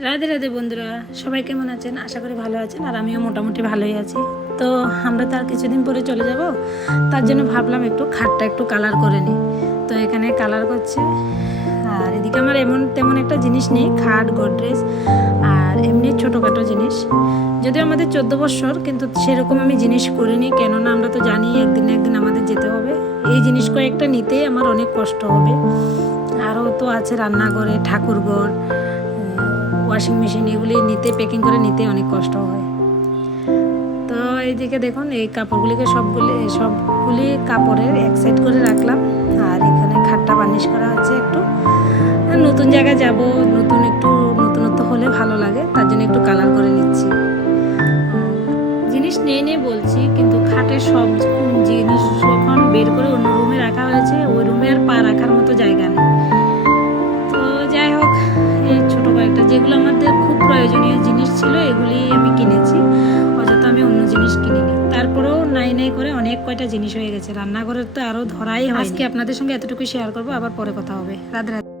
রাধে রাধে বন্ধুরা, সবাই কেমন আছেন? আশা করি ভালো আছেন, আর আমিও মোটামুটি ভালোই আছি। তো আমরা তো আর কিছুদিন পরে চলে যাব, তার জন্য ভাবলাম একটু খাটটা একটু কালার করে নিই। তো এখানে কালার করছে, আর এদিকে আমার এমন তেমন একটা জিনিস নেই, খাট গোদরেজ আর এমনি ছোটোখাটো জিনিস। যদিও আমাদের 14 বছর, কিন্তু সেরকম আমি জিনিস করিনি, কেননা আমরা তো জানি একদিন না একদিন আমাদের যেতে হবে। এই জিনিস কয়েকটা নিতেই আমার অনেক কষ্ট হবে। আরও তো আছে রান্নাঘরে, ঠাকুরঘর, ওয়াশিং মেশিন, এগুলি নিতে, প্যাকিং করে নিতে অনেক কষ্ট হয়। তো এইদিকে দেখুন, এই কাপড়গুলিকে সবগুলি কাপড়ের এক সাইড করে রাখলাম, আর এখানে খাটটা বার্নিশ করা হচ্ছে। একটু নতুন জায়গায় যাব, একটু নতুনত্ব হলে ভালো লাগে, তার জন্য একটু কালার করে নিচ্ছি। জিনিস নেই বলছি, কিন্তু খাটের সব জিনিস যখন বের করে অন্য রুমে রাখা হয়েছে, ওই রুমে আর পা রাখার মতো জায়গা নেই। তো যাই হোক, এই ছোটো কয়েকটা যেগুলো আমাদের খুব প্রয়োজনীয় জিনিস ছিল, এগুলি আমি কিনেছি, অযথা আমি অন্য জিনিস কিনিনি। তারপরেও নাই করে অনেক কয়টা জিনিস হয়ে গেছে। রান্নাঘরের তো আরও ধরাই হয়। আজকে আপনাদের সঙ্গে এতটুকু শেয়ার করবো, আবার পরে কথা হবে। রাধে রাধে।